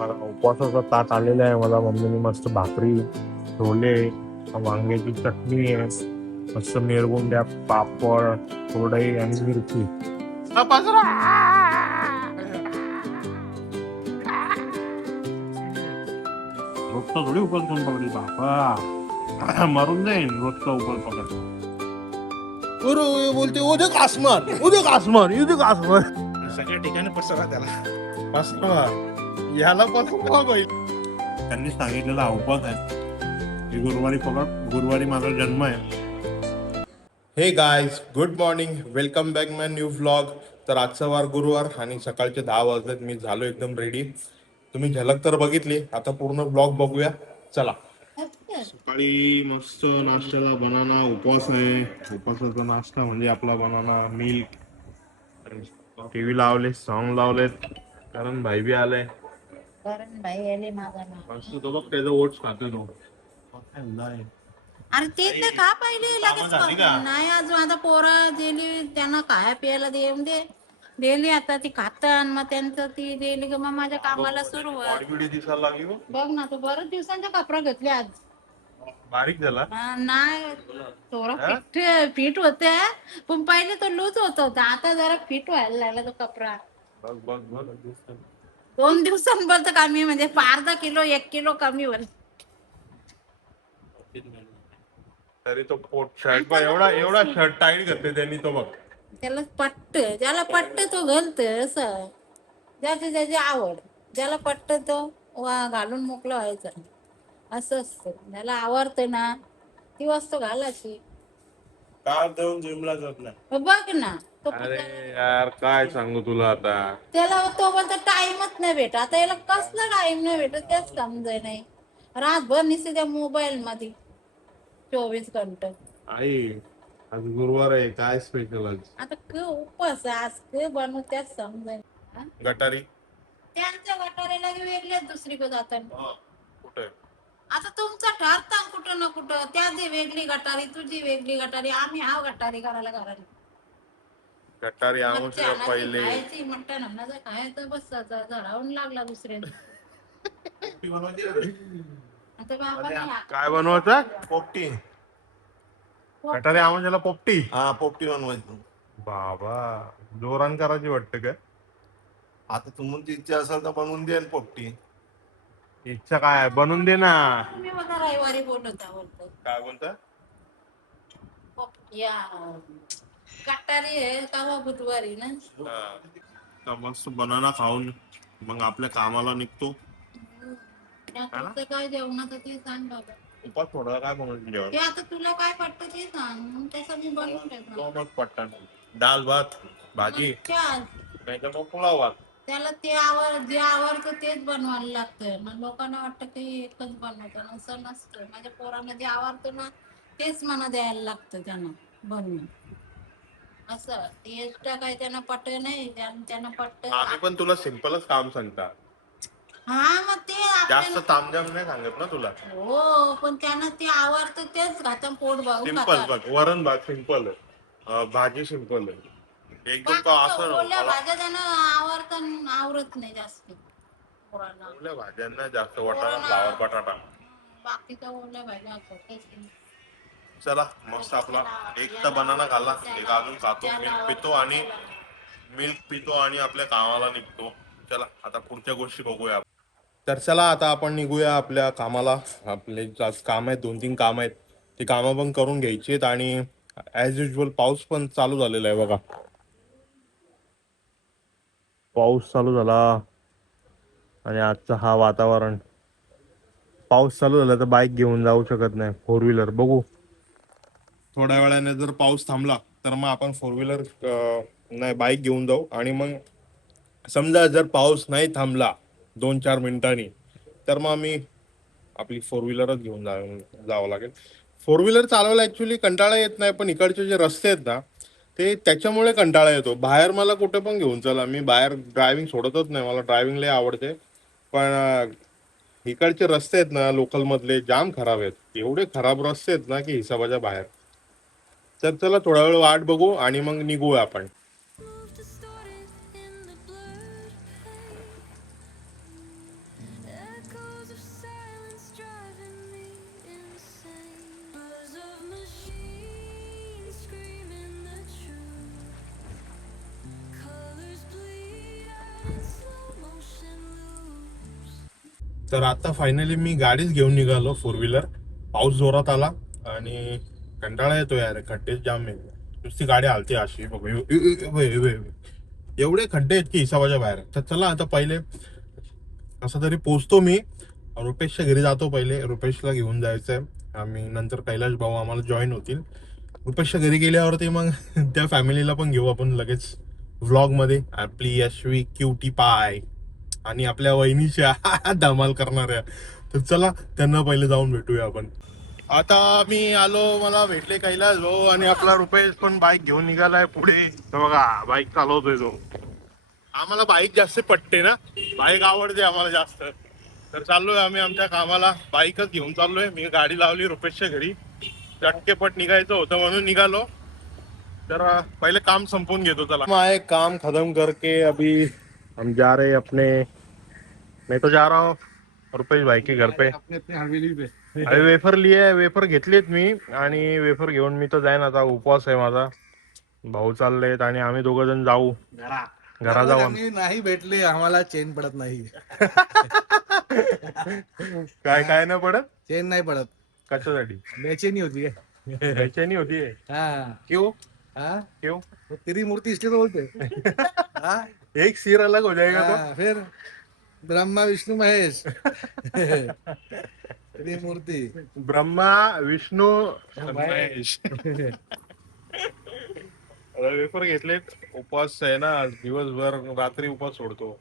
मला उपवासाचा ताट आलेला आहे. मला मम्मीने मस्त भाकरी, छोले, वांग्याची चटणी आहे, मस्त मिरगुंड्या, पापड, कुरडई आणि मिरची. रोजचा थोडी उपवास कोण पकडेल बापा, मरून जाईन रोजचा उपवास पकड. गुरु बोलते उद्या आसमान, उद्या आसमान, उद्या आसमान. सगळ्या ठिकाणी पसरा त्याला. पसरवा याला पसरवा बैल. त्यांनी सांगितलेला उपवास आहे की गुरुवारी पकड, गुरुवारी माझा जन्म आहे. Hey guys, good morning, welcome back my new vlog. तर आजचा वार गुरुवार आणि सकाळचे 10 वाजलेत. मी झालो एकदम रेडी. तुम्ही झलक तर बघितली, आता पूर्ण व्लॉग बघूया. चला. सकाळी मस्त नाश्त्याला बनाना. उपवास आहे, उपवासाचा नाश्ता म्हणजे आपला बनाना मिल्क. टीव्ही लावले, सॉन्ग लावलेत, कारण भाई बी आलाय. कारण भाई आले माझा नाव. मस्त तो बघ त्याचा ओट्स खातो तो. अरे ते तर का पाहिले लगेच झाली का? नाही अजून आता पोरं दिली त्यांना खाया प्यायला देऊन दे. दिली आता ती खातात मग त्यांचं ती दिली की मग माझ्या कामाला सुरुवात. बॉडी दिसायला लागली हो. बघ ना तू बरेच दिवसांच्या कपडा घेतले आज. बारीक झाला. नाही थोडं फिट होते पण पहिले तो लूज होता आता जरा फिट व्हायला लागला तो कपडा. बघ बघ बघ. 2 दिवसांपर्यंत कमी म्हणजे अर्धा किलो 1 किलो कमी होईल. तरी तो पोट शर्ट बघ, एवढा एवढा शर्ट टाईट घातले त्यांनी तो बघ. त्याला पट्ट ज्याला पट्ट तो घालत असं ज्याची ज्याची आवड ज्याला पट्ट तो घालून मोकळं व्हायचं असं असतं. ज्याला आवडतं ना ती वस्तू घालायची. कार देऊन जिमला जात नाही. बघ ना तो अरे यार काय सांगू तुला आता. त्याला तो बोलतो टाइमच नाही भेटत. आता याला कसला टाइम नाही भेटत तेच समजाय नाही. रातभर निसते त्या मोबाईल मध्ये 24 घंटे. आई आज गुरुवार आहे, काय स्पेशल आज? आता उपवास आज बनवू त्याच समजाय. गटारी त्यांच्या गटारीला वेगळ्याच दुसरीकडे जातात. कुठे? आता तुमचं ठरतं कुठं ना कुठं. त्याची वेगळी गटारी तुझी वेगळी गटारी आम्ही हा गटारी करायला घराला. गटारी आमच्या पहिले खायची मटण अन्नाचं खायचं बस झडावून लागला दुसऱ्याला. आता बाबा काय बनवायचं? पोपटी. गटारी आमच्याला पोपटी. हा पोपटी बनवायची. बाबा जोरान करायची वाटतं का? आता तुमची इच्छा असेल तर बनवून द्याल पोपटी. इच्छा काय बनवून दे ना. तुम्ही बघा रविवारी बोलता बोलतो काय बोलता? या गटारी आहे का बुधवारी ना. तर मस्त बनाना खाऊन मग आपल्या कामाला निघतो. तुमचं काय जेवणाचं ते सांग बाबा. उपास थोडा काय बनवून जेवण? ते आता तुला काय पटतं ते सांग मग तसं मी बनवून ठेवतो. मग पट्टण डाल भात भाजी नाही तर मग पुलाव भात. त्याला ते जे आवडतं तेच बनवायला लागतं ना. लोकांना वाटतं की एकच बनवतं असं नसतं. माझ्या पोरांना जे आवडतं ना तेच मला द्यायला लागतं त्यांना बनवून. असं एक्स्ट्रा काय त्यांना पटत नाही. त्यांना पटत. आम्ही पण तुला सिंपलच काम सांगता. हा मग ते जास्त तामझाम नाही सांगत ना तुला. हो पण त्यांना ते आवडतं तेच घातन पोट भरून सिंपल बघ, वरण भात सिंपल आहे, भाजी सिंपल आहे. एकदम का असं ओल्या भाज्या त्यांना आवडत नाही जास्त पोरांना. ओल्या भाज्यांना जास्त वाटाणा फ्लावर बटाटा. बाकीच्या ओल्या भाज्या आवडतच नाही. चला मस्त आपला एक तर बनाना खाल्ला, एक अजून खातो, मिल्क पितो आणि आपल्या कामाला निघतो. चला आता पुढच्या गोष्टी बघूया. तर चला आता आपण निघूया आपल्या कामाला. आपले काम आहेत, 2-3 काम आहेत, ती कामं पण करून घ्यायची आहेत. आणि ॲज युजल पाऊस पण चालू झालेला आहे बघा. पाऊस चालू झाला आणि आजचं हा वातावरण. पाऊस चालू झाला तर बाईक घेऊन जाऊ शकत नाही, 4 व्हीलर बघू. थोड्या वेळाने जर पाऊस थांबला तर मग आपण 4 व्हीलर नाही बाईक घेऊन जाऊ. आणि मग समजा जर पाऊस नाही थांबला 2-4 मिनिटांनी तर मग आम्ही आपली 4 व्हीलरच घेऊन जावं लागेल. 4 व्हीलर चालवायला ॲक्च्युली कंटाळा येत नाही, पण इकडचे जे रस्ते आहेत ना ते त्याच्यामुळे कंटाळा येतो. बाहेर मला कुठे पण घेऊन चला, मी बाहेर ड्रायव्हिंग सोडतच नाही, मला ड्रायव्हिंग लय आवडते. पण इकडचे रस्ते आहेत ना लोकलमधले जाम खराब आहेत. एवढे खराब रस्ते आहेत ना की हिसाबाच्या बाहेर. तर चला थोडा वेळ वाट बघू आणि मग निघूया आपण. तर आता फायनली मी गाडीच घेऊन निघालो 4 व्हीलर. पाऊस जोरात आला आणि कंटाळा येतो यार, खड्डे जाम आहे. नुसती गाडी हालते अशी बघ. एवढे खड्डे आहेत की हिसाबाच्या बाहेर. तर चला आता पहिले असं तरी पोचतो मी. रुपेशच्या घरी जातो पहिले. रुपेशला घेऊन जायचंय आम्ही. नंतर कैलाश भाऊ आम्हाला जॉईन होतील. रुपेशच्या घरी गेल्यावरती मग त्या फॅमिलीला पण घेऊ आपण लगेच व्लॉग मध्ये. आपली यशवी क्यूटी पाय आणि आपल्या वहिनीच्या धमाल करणाऱ्या. तर चला त्यांना पहिले जाऊन भेटूया आपण. आता मी आलो, मला भेटले कैलाश भाऊ आणि आपला रुपेश पण बाईक घेऊन निघालाय पुढे. तर बघा बाईक चालवतोय तो. आम्हाला बाईक जास्त पटते ना, बाईक आवडते आम्हाला जास्त. तर चाललोय आम्ही आमच्या कामाला, बाईकच घेऊन चाललोय. मी गाडी लावली रुपेशच्या घरी, चटकेपट निघायचं होतं म्हणून निघालो. तर पहिले काम संपवून घेतो. चला मैं काम खत्म करके अभी हम जा रहे अपने, मैं तो जा रहा हूँ रुपेश भाई के घर पे. अरे वेफर लिए, वेफर घेतलेत मी आणि वेफर घेऊन मी तर जाईन आता. उपवास आहे माझा. भाऊ चाललेत आणि आम्ही दोघ जण जाऊ घरा जाऊ. आम्ही नाही भेटले, आम्हाला चेन पडत नाही. काय काय ना पडत, चेन नाही पडत. कशासाठी बेचैनी होती है. बेचैनी होती है. हाँ. क्यों हाँ? क्यों? वो तेरी मूर्ति इसलिए तो बोलते. हाँ? एक सिर अलग हो जाएगा तो. हाँ, फिर ब्रह्मा विष्णु महेश. तेरी मूर्ति. ब्रह्मा विष्णू महेश. वेफर घेतलेत. उपवास आहे ना, दिवसभर रात्री उपवास सोडतो.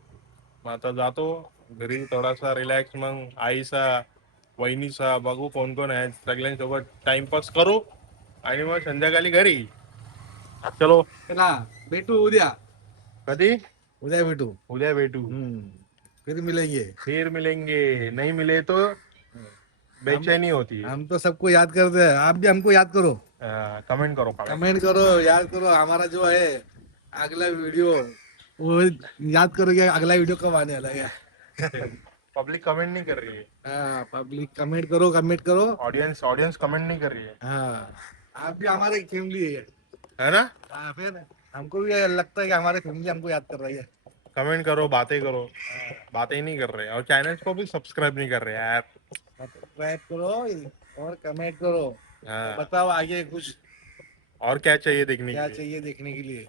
मग आता जातो घरी थोडासा रिलॅक्स. मग आईचा वहिनीचा बघू कोण कोण आहे, सगळ्यांसोबत टाइमपास करू आणि मग संध्याकाळी घरी. चलो चला भेटू उद्या. कधी? उद्या भेटू. उद्या भेटू. फिर मिलेंगे. फिर मिलेंगे. नहीं मिले तो बेचैनी होती है. हम तो सबको याद करते हैं, आप भी हमको याद करो. कमेंट करो. कमेंट करो, याद करो. हमारा जो है अगला वीडियो, वो याद करो कि अगला वीडियो कब आने वाला है. पब्लिक कमेंट नहीं कर रही है. हाँ, पब्लिक कमेंट करो, कमेंट करो. ऑडियंस कमेंट नहीं कर रही है. हाँ, आप भी हमारे फैमिली है ना. हाँ, फिर हमको भी लगता है कि हमारे फैमिली हमको याद कर रही है. कमेंट करो, बातें करो. बातें ही नहीं कर रहे और चैनल को भी सब्सक्राइब नहीं कर रहे यार. सब्सक्राइब करो और कमेंट करो. हाँ. बताओ आगे कुछ और क्या चाहिए देखने क्या के लिए. चाहिए देखने के लिए.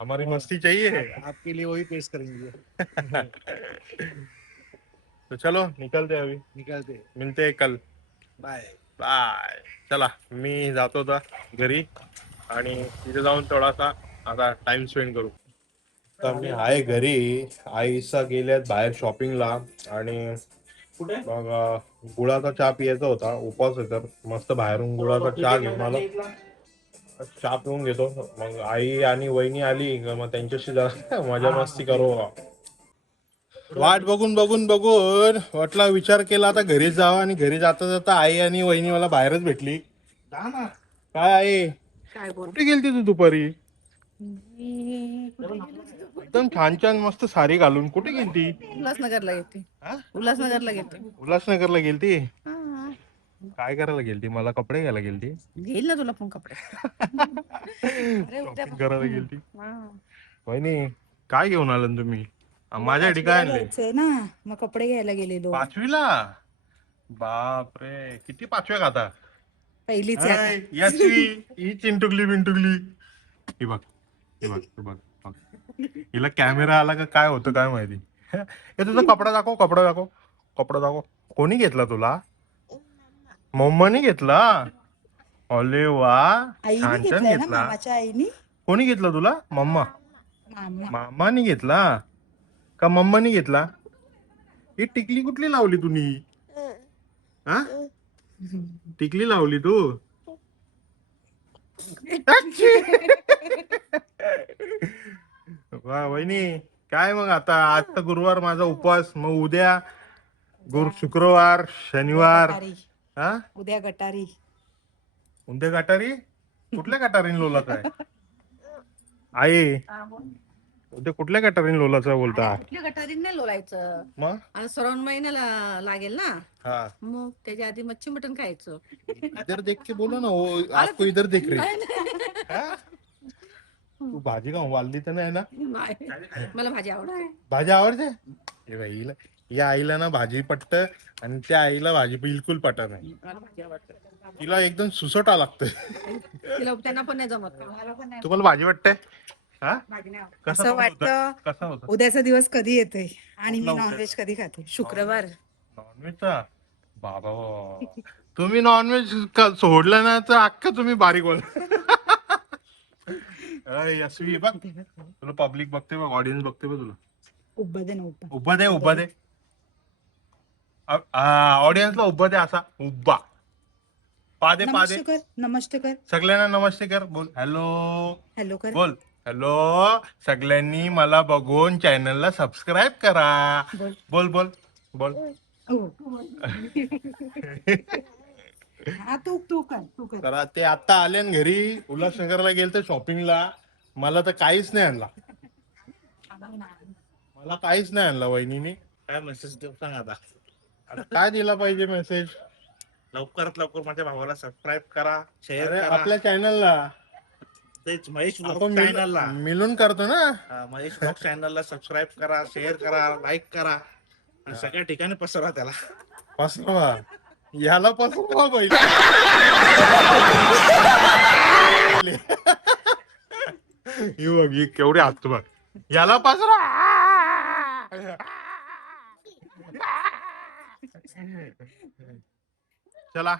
हमारी मस्ती चाहिए. आपके लिए वही पेश करेंगे. तो चलो निकलते अभी. निकलते. मिलते हैं कल. बाय. बाय. चला मी जातो आता घरी आणि तिथे जाऊन थोडासा आता टाइम स्पेंड करू. तर मी आहे घरी. आईसा गेल्यात बाहेर शॉपिंगला आणि मग गुळाचा चहा पियाचा होता. उपवास आहे तर मस्त बाहेरून गुळाचा चहा घेऊन आलो. चहा पिऊन घेतो. मग आई आणि वहिनी आली मग त्यांच्याशी जरा मजा मस्ती करू. वाट बघून बघून बघून वाटला विचार केला आता घरी जावा आणि घरी जाता जाता आई आणि वहिनी मला बाहेरच भेटली. काय आई काय बोल. कुठे गेलती तू दुपारी? एकदम छान छान मस्त साडी घालून कुठे गेलती? उल्हासनगरला गेलते. हा? उल्हासनगरला गेलते. उल्हासनगरला गेलती. हा. काय करायला गेलती? मला कपडे घ्यायला गेलती. घेईल ना तुला पण कपडे. अरे उद्या Shopping करायला गेलती. हा. वहिनी काय घेऊन आलं तुम्ही? माझ्यासाठी काय आणले? जायचंय ना, मग कपडे घ्यायला गेलेलो. 5वीला? बापरे किती 5व्या आता? पहिलीच आहे आता. यशवी ही चिंटुकली बिंटुकली. हे बघ हे बघ हे बघ बघ. हिला कॅमेरा आला का काय होतं काय माहिती. हे तुझा कपडा दाखव, कपडा दाखव, कपडा दाखव. कोणी घेतला तुला? मम्मानी घेतला. अरे वा आईने छान छान घेतलाय ना, घेतला. मामाच्या आईनी. कोणी घेतला तुला? मम्मा. मामा. मामानी घेतला का मम्मानी घेतला? ही टिकली कुठली लावली तुम्ही? हा टिकली लावली तू? वा वहिनी काय मग आता आज तर गुरुवार माझा उपवास. मग उद्या शुक्रवार शनिवार. गटारी. हा उद्या गटारी. उद्या गटारी? कुठल्या गटारीन लोलाचा आहे? आई उद्या कुठल्या गटारीन लोलाचा बोलता? कुठल्या गटारीने नाही लोलायचं. मग आता श्रावण महिन्याला लागेल ना, हा मग त्याच्या आधी मच्छी मटण खायचं. इधर देख के बोलो ना. वो आपको इधर देख रही. हा? तू भाजी खाऊन वाढली तर नाही ना? नाही, मला भाजी आवडते. भाजी आवडते? हे बाई, या आईला ना भाजी पटत आणि त्या आईला भाजी बिलकुल पटत नाही. मला भाजी आवडते. तिला एकदम सुसटा लागतंय. तिला त्यांना पण नाही जमत. तुम्हाला भाजी वाटते? हा कसं असं होतं? वाटतं कसं होतं उद्याचा दिवस कधी येतोय आणि मी कुठला उद्या? नॉनव्हेज कधी खाते. शुक्रवार. नॉनव्हेजचा बाबा तुम्ही नॉनव्हेज सोडलं ना तर अख्खा तुम्ही बारीक बोल. यशवी बघ तुला पब्लिक बघते बघ ऑडियन्स बघते बघ तुला. उब्बा दे ना उब्बा. उभा दे ऑडियन्सला उभा दे असा उभा पादे नमस्ते कर, नमस्ते कर, सगळ्यांना नमस्ते कर बोल हॅलो हॅलो कर. बोल हॅलो सगळ्यांनी मला बघून चॅनलला सबस्क्राईब करा. बोल. बोल बोल बोल हो. हा तू कर, तू कर. तर ते आता आले न घरी उल्हासनगरला गेले तर शॉपिंगला. मला तर काहीच नाही आणला. मला काहीच नाही आणला वहिनीने. काय मेसेज देऊ सांग आता. आता काय दिला पाहिजे मेसेज? लवकरात लवकर माझ्या भावाला सबस्क्राईब करा, शेअर अरे करा. आपल्या चॅनलला तेच महेश आपण ब्लॉग चॅनलला मिळून करतो ना. महेश ब्लॉग चॅनलला सबस्क्राईब करा, शेअर करा, लाईक करा आणि सगळ्या ठिकाणी पसरा त्याला. पसरवा याला पसरवा पाहिजे. ही बघ ही केवढे हात बघ याला पसरा. चला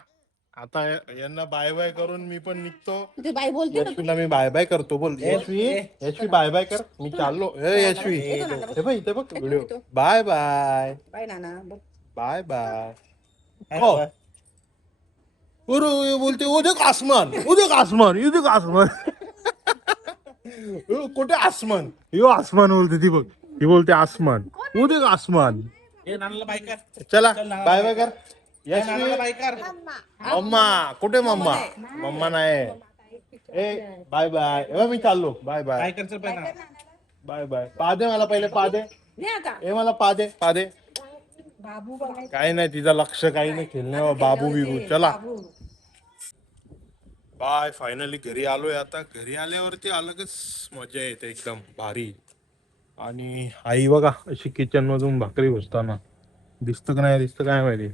आता यांना बाय बाय करून मी पण निघतो. ते बाई बोलते ना. यशवीला मी बाय बाय करतो. बोल यशवी बाय बाय कर. मी चाललो. यशवी हे बघ इथे बघ व्हिडिओ. बाय बाय बाय नाना बोल. Bye bye. अरे बोलते उद्या का आसमान कुठे आसमान यो आसमान बोलते ती बघ. ही बोलते आसमान उद्या का आसमान. ए नानाला बाय कर. चला चल नाना. बाय बाय कर. ए नानाला बाय कर. मम्मा कुठे मम्मा मम्मा नाही. ए बाय बाय मी चाललो. बाय बाय बाय कर चल बाय नाना. Bye bye. पादे मला पहिले पादे. नाही आता. ए मला पादे पादे. बाबू बाय. काही नाही तिचं लक्ष काही नाही खेळण्यावर. बाबू बिबू चला बाय. फायनली घरी आलोय. आता घरी आल्यावरती अलगच मजा येते एकदम भारी. आणि आई बघा अशी किचन मधून भाकरी भुसताना दिसतं का नाही दिसतं काय माहिती.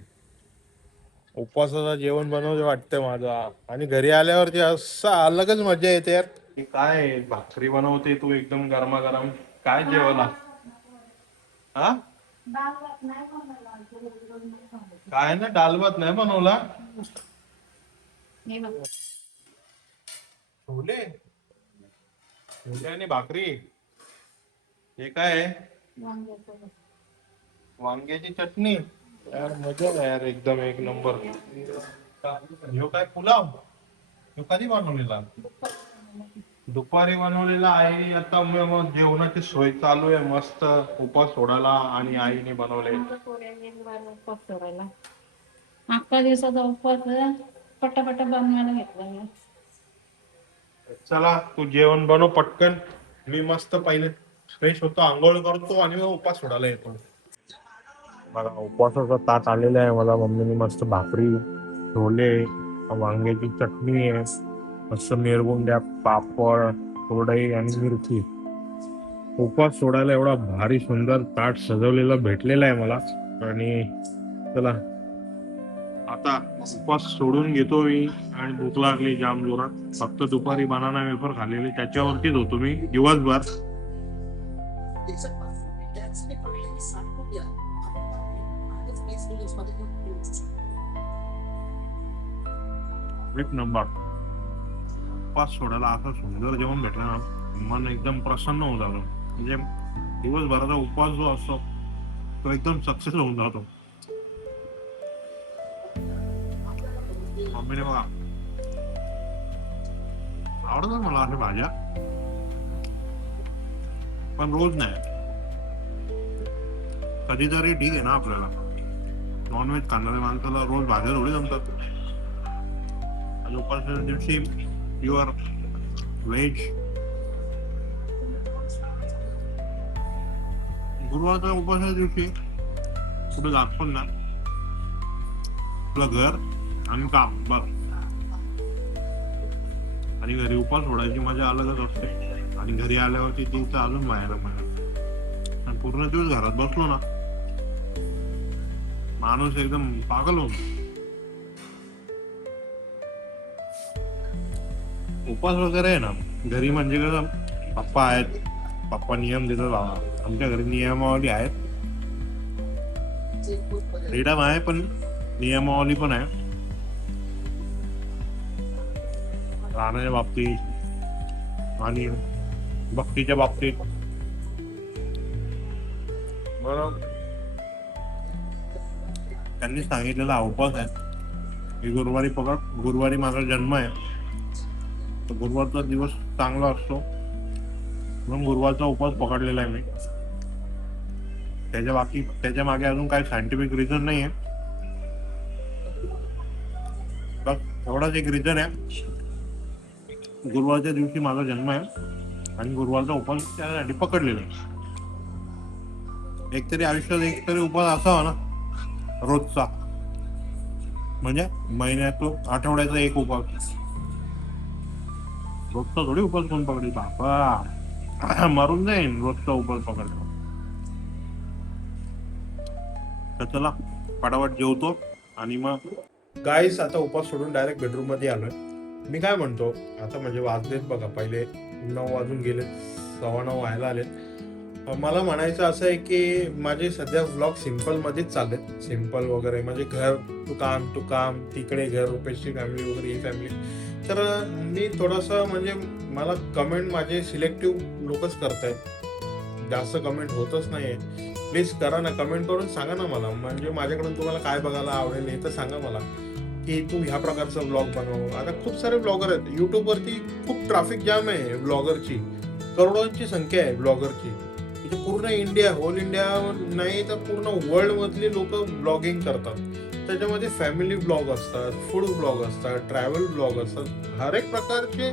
उपवासाचं जेवण बनवते वाटतं माझा. आणि घरी आल्यावरती असं अलगच मजा येते यार. काय भाकरी बनवते तू एकदम गरमागरम. काय जेवला हा काय ना डाल भात नाही बनवला. छोले छोले आणि भाकरी. हे काय आहे? वांग्याची चटणी. यार मजा आहे यार एकदम एक नंबर. ह्यो काय पुलाव ह्यो कधी बनवलेला? दुपारी बनवलेला आहे. आता मग जेवणाची सोय चालू आहे मस्त. उपास सोडायला आणि आईने बनवले. उपवास सोडायला अख्खा दिवसाचा उपवास पटापटा बनवायला घेतला मी. चला तू जेवण बनव पटकन. मी मस्त पहिले फ्रेश होतो आंघोळ करतो आणि मग उपास सोडायला येतो. मला उपवासाचा ताट आलेला आहे. मला मम्मीने मस्त भाकरी छोले वांग्याची चटणी आहे मस्त मिरगुंड्या पापड कुरडई आणि मिरची. उपवास सोडायला एवढा भारी सुंदर ताट सजवलेला भेटलेला आहे मला. आणि चला आता उपवास सोडून घेतो मी. आणि भूक लागली जाम जोरात. फक्त दुपारी बनाना वेफर खाल्लेले त्याच्यावरतीच होतो मी दिवसभर. एक नंबर. उपवास सोडायला असं सुंदर जेवण भेटलं ना मन एकदम प्रसन्न होऊन जातो. म्हणजे दिवसभराचा उपवास जो असतो तो एकदम सक्सेस होऊन जातो. मम्मीने बघा आवडतात मला अशा भाज्या पण रोज नाही. कधीतरी ठीक आहे ना. आपल्याला नॉनव्हेज खाणाऱ्या माणसाला रोज भाज्या थोडी जमतात. आणि उपासाच्या दिवशी प्युअर व्हेज. गुरुवारच्या उपासाच्या दिवशी कुठे जात पण ना. आपलं घर आणि काम बस. आणि घरी उपास सोडायची मजा अलगच असते. आणि घरी आल्यावरती ती अजून व्हायला पाहिजे. आणि पूर्ण दिवस घरात बसलो ना माणूस एकदम पागल होतो. उपास वगैरे आहे ना घरी, म्हणजे कसं पप्पा आहेत, पप्पा नियम देतात बाबा. आमच्या घरी नियमावली आहेत, फ्रीडम आहे पण नियमावली पण आहे. राहण्याच्या बाबतीत आणि भक्तीच्या बाबतीत. बरं, त्यांनी सांगितलेला हा उपास आहे की गुरुवारी पकड. गुरुवारी माझा जन्म आहे, तर गुरुवारचा दिवस चांगला असतो म्हणून गुरुवारचा उपवास पकडलेला आहे मी. त्याच्या मागे अजून काही सायंटिफिक रिझन नाही आहे, बस एवढाच एक रिझन आहे. गुरुवारच्या दिवशी माझा जन्म आहे आणि गुरुवारचा उपवास त्यासाठी पकडलेला आहे. एकतरी आयुष्यात एकतरी उपवास असावा ना रोजचा, म्हणजे महिन्यातून आठवड्याचा एक उपवास. रोजचा थोडी उपवास कोण पकडेल बाबा, मरून जाईन रोजचा उपवास पकडला. तर चला फटाफट जेवतो आणि मग गाईस आता उपवास सोडून डायरेक्ट बेडरूम मध्ये आलोय. मी काय म्हणतो आता, म्हणजे वाजलेत बघा, पहिले 9 वाजून गेले, 9:15 व्हायला आले. मला म्हणायचं असं आहे की माझे सध्या व्लॉग सिम्पल मध्येच चाललेत. सिम्पल वगैरे म्हणजे घर टू काम, तिकडे घर, रुपेशची फॅमिली वगैरे, ही फॅमिली. तर मी थोडंसं म्हणजे मला कमेंट माझे सिलेक्टिव्ह लोकच करतायत, जास्त कमेंट होतच नाहीये. प्लीज करा ना, कमेंट करून सांगा ना मला, म्हणजे माझ्याकडून तुम्हाला काय बघायला आवडेल हे तर सांगा मला, की तू ह्या प्रकारचा ब्लॉग बनव. आता खूप सारे ब्लॉगर आहेत युट्यूबवरती, खूप ट्रॅफिक जाम आहे ब्लॉगरची, करोडोंची संख्या आहे ब्लॉगरची. म्हणजे पूर्ण इंडिया, होल इंडिया नाही तर पूर्ण वर्ल्ड मधली लोक ब्लॉगिंग करतात. त्याच्यामध्ये फॅमिली ब्लॉग असतात, फूड ब्लॉग असतात, ट्रॅव्हल ब्लॉग असतात, हर एक प्रकारचे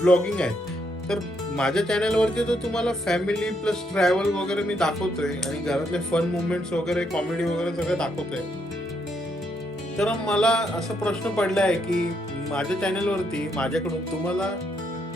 ब्लॉगिंग आहेत. तर माझ्या चॅनलवरती तर तुम्हाला फॅमिली प्लस ट्रॅव्हल वगैरे मी दाखवतोय आणि घरातले फन मुवमेंट्स वगैरे, कॉमेडी वगैरे सगळं दाखवतोय. तर मला असा प्रश्न पडला आहे की माझ्या चॅनलवरती माझ्याकडून तुम्हाला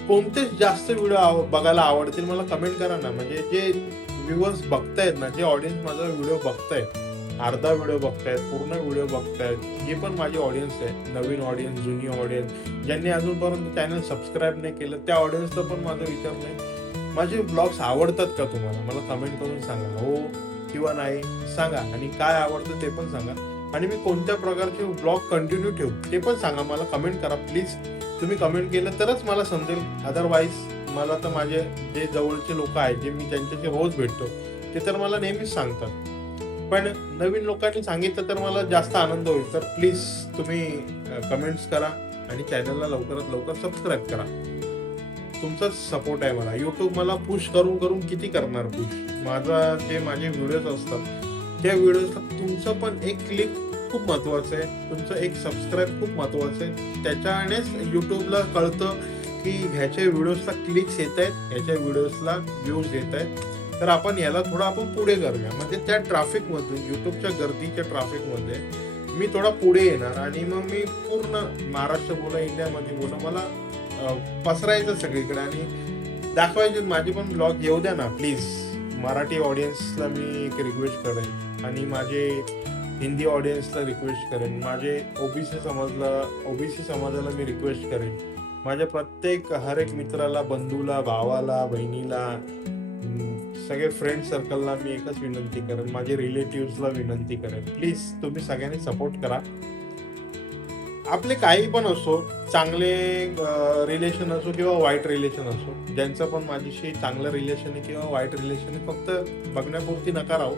कोणतेच जास्त व्हिडिओ बघायला आवडतील, मला कमेंट करा ना. म्हणजे जे व्ह्युअर्स बघतायत ना, जे ऑडियन्स माझा व्हिडिओ बघतायत, अर्धा व्हिडिओ बघतायत, पूर्ण व्हिडिओ बघतायत, जे पण माझी ऑडियन्स आहे, नवीन ऑडियन्स, जुनी ऑडियन्स, ज्यांनी अजूनपर्यंत चॅनल सबस्क्राईब नाही केलं, त्या ऑडियन्सला पण माझा विचार नाही, माझे ब्लॉग्स आवडतात का तुम्हाला? मला कमेंट करून सांगा, हो किंवा नाही सांगा, आणि काय आवडतं ते पण सांगा, आणि मी कोणत्या प्रकारचे ब्लॉग कंटिन्यू ठेवू ते पण सांगा. मला कमेंट करा प्लीज. तुम्ही कमेंट केलं तरच मला समजेल, अदरवाईज मला तर माझे जे जवळचे लोक आहेत, जे मी ज्यांच्याशी रोज भेटतो, ते तर मला नेहमीच सांगतात. पण नवीन लोकांनी सांगितलं तर मला जास्त आनंद होईल. तर प्लीज तुम्ही कमेंट्स करा आणि चॅनलला लवकरात लवकर सबस्क्राईब करा. तुमचाच सपोर्ट आहे मला. यूट्यूब मला पुश करून करून किती करणार पुश. माझे व्हिडिओज असतात, त्या व्हिडिओजला तुमचं पण एक क्लिक खूप महत्वाचं आहे, तुमचं एक सबस्क्राईब खूप महत्वाचं आहे. त्याच्यानेच यूट्यूबला कळतं की ह्याच्या व्हिडिओजला क्लिक्स येत आहेत, ह्याच्या व्हिडिओजला व्ह्यूज येत आहेत. तर आपण याला थोडं आपण पुढे करूया. म्हणजे त्या ट्रॅफिकमधून, यूट्यूबच्या गर्दीच्या ट्रॅफिकमध्ये मी थोडा पुढे येणार आणि मग मी पूर्ण महाराष्ट्र बोला, इंडियामध्ये बोला, मला पसरायचं सगळीकडे आणि दाखवायचे. माझे पण ब्लॉग येऊ द्या ना प्लीज. मराठी ऑडियन्सला मी एक रिक्वेस्ट करेन आणि माझे हिंदी ऑडियन्सला रिक्वेस्ट करेन, माझे ओबीसी समाजाला मी रिक्वेस्ट करेन, माझ्या प्रत्येक हर एक मित्राला, बंधूला, भावाला, बहिणीला, सगळे फ्रेंड सर्कलला मी एकच विनंती करेन, माझे रिलेटिव्हजला विनंती करेन, प्लीज तुम्ही सगळ्यांनी सपोर्ट करा. आपले काही पण असो, चांगले रिलेशन असो किंवा वाईट रिलेशन असो, ज्यांचं पण माझ्याशी चांगलं रिलेशन आहे किंवा वाईट रिलेशन आहे, फक्त बघण्यापुरती नका राहू.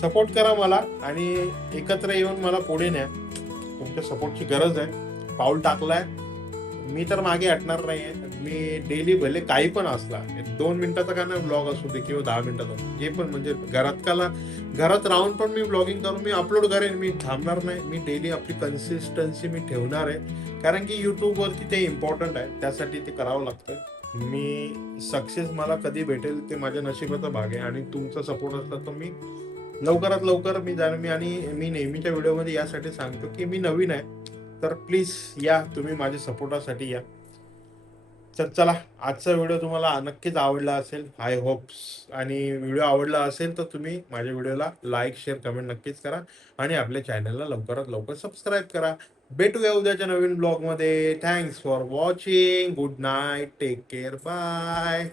सपोर्ट करा मला आणि एकत्र येऊन मला पुढे न्या. तुमच्या सपोर्टची गरज आहे. पाऊल टाकलाय, मी तर मागे हटणार नाहीये. मी डेली भले काही पण असला, 2 मिनिटाचा का नाही ब्लॉग असू दे किंवा 10 मिनिटाचा, जे पण, म्हणजे घरात राहून पण मी ब्लॉगिंग करून मी अपलोड करेन. मी थांबणार नाही. मी डेली आपली कन्सिस्टन्सी मी ठेवणार आहे, कारण की युट्यूबवरती ते इम्पॉर्टंट आहे, त्यासाठी ते करावं लागतं. मी सक्सेस मला कधी भेटेल ते माझ्या नशिबाचा भाग आहे आणि तुमचा सपोर्ट असला तर मी लवकरात लवकर मी जाण. आणि मी नेहमीच्या व्हिडिओमध्ये यासाठी सांगतो की मी नवीन आहे, तर प्लीज या, तुम्ही माझ्या सपोर्टासाठी या. तर चला, आजचा व्हिडिओ तुम्हाला नक्कीच आवडला असेल, आय होप्स. आणि व्हिडिओ आवडला असेल तर तुम्ही माझ्या व्हिडिओला लाईक शेअर कमेंट नक्कीच करा आणि आपल्या चॅनलला लवकरात लवकर सबस्क्राईब करा. भेटूया उद्याच्या नवीन ब्लॉगमध्ये. Thanks for watching. Good night. Take care. Bye.